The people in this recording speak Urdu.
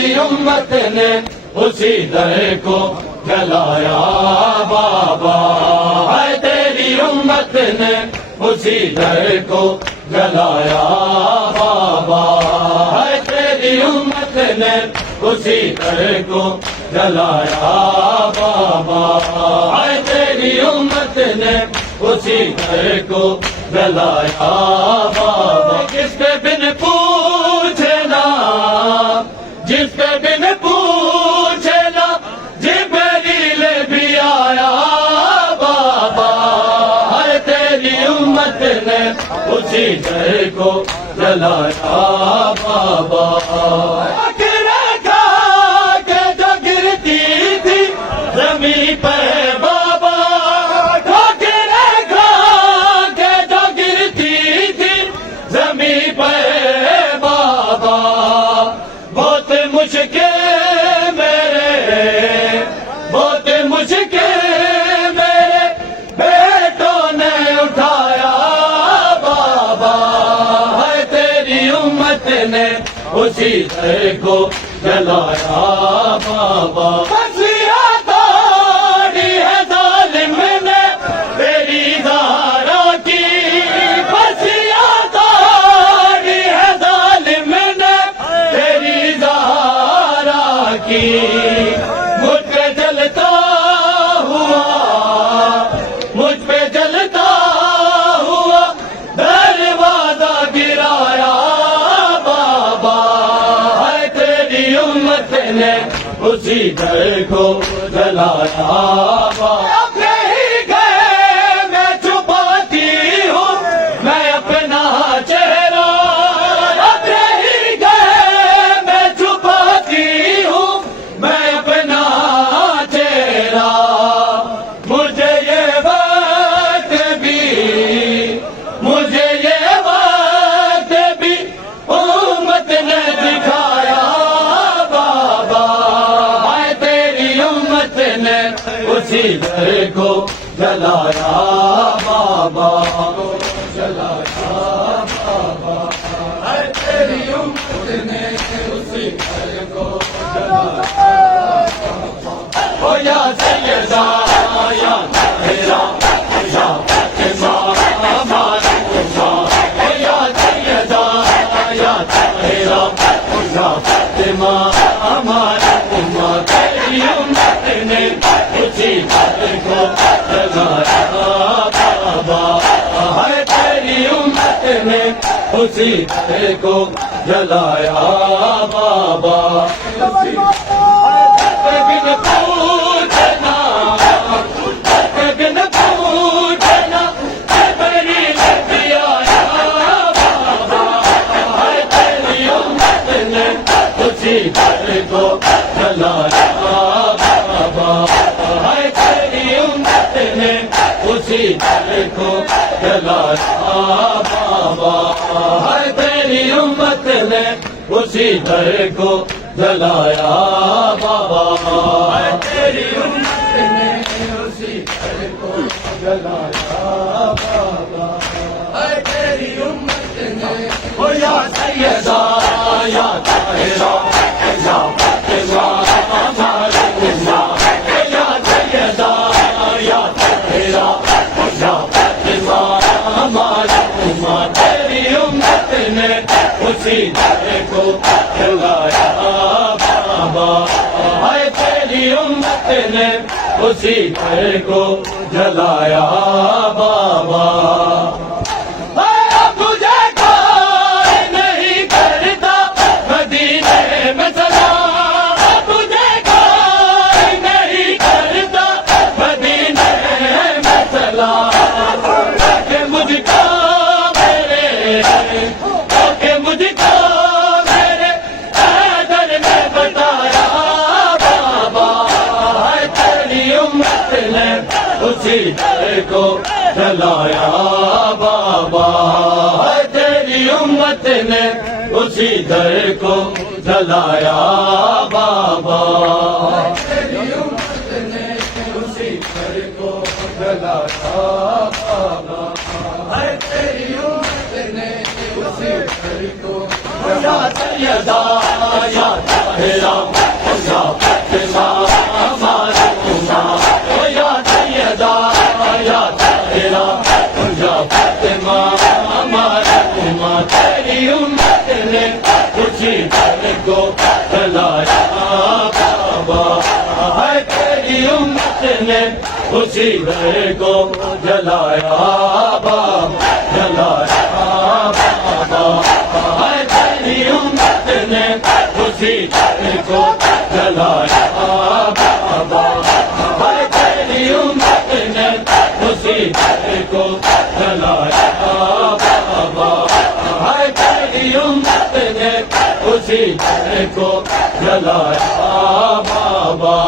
تیری امت نے اسی در کو جلایا بابا، ہے تیری امت نے اسی در کو جلایا بابا، ہے تیری امت نے اسی در کو جلایا بابا، ہے تیری امت نے اسی در کو جلایا بابا۔ جس کے بن پوچھے نا، جس کے بن پوچھے نا جبریل بھی آیا بابا، ہے تیری امت نے اسی در کو جلایا بابا۔ زمین پہ بابا ٹھوکریں کھا کے جو گرتی تھی زمین پہ بابا، بہت مشکل میرے، بہت مشکل میرے بیٹوں نے اٹھایا بابا، ہے تیری امت نے اسی در کو جلایا بابا۔ مجھ پہ جلتا ہوا، مجھ پہ جلتا ہوا دروازہ گرایا بابا، ہے تیری امت نے اسی در کو جلایا بابا۔ اسی در کو جلایا بابا، جلایا بابا، ہے تیری امت نے اسی در کو جلایا بابا۔ او یا سیدہ یا طاہرہ یا فاطمہ ہماری اماں، او یا سیدہ یا طاہرہ یا فاطمہ ہماری اماں، تیری امت نے اسی در کو جلایا بابا، ہے تیری امت نے اسی در کو جلایا بابا۔ بن پوچھنا، بن پوچھنا جبریل بھی آیا بابا، ہے تیری امت نے اسی در کو جلایا بابا، ہے تیری امت نے اسی در کو جلایا بابا، ہے تیری امت نے اسی در کو جلایا بابا، ہے تیری امت نے اسی در کو جلایا بابا، ہے تیری امت نے او یا سیدہ یا طاہرہ یا فاطمہ ہماری اماں، او یا سیدہ یا طاہرہ یا فاطمہ ہماری اماں، تیری امت نے اسی در کو جلایا بابا، ہے تیری امت نے اسی در کو جلایا بابا۔ اسی در کو جلایا بابا، ہے تیری امت نے اسی در کو جلایا بابا، ہے تیری امت نے اسی در کو جلایا بابا، ہے تیری امت نے اسی در کو یا سیدہ یا طاہرہ تیرا یا فاطمہ معصومہ یا سیدہ یا طاہرہ یا فاطمہ معصومہ تیری امت نے اسی در کو جلایا بابا ہے تیری امت نے اسی در کو جلایا بابا جلایا بابا ہے تیری امت نے اسی در کو جلایا بابا ہے تیری امت نے اسی در کو جلایا بابا ہے تیری امت نے اسی در کو جلایا بابا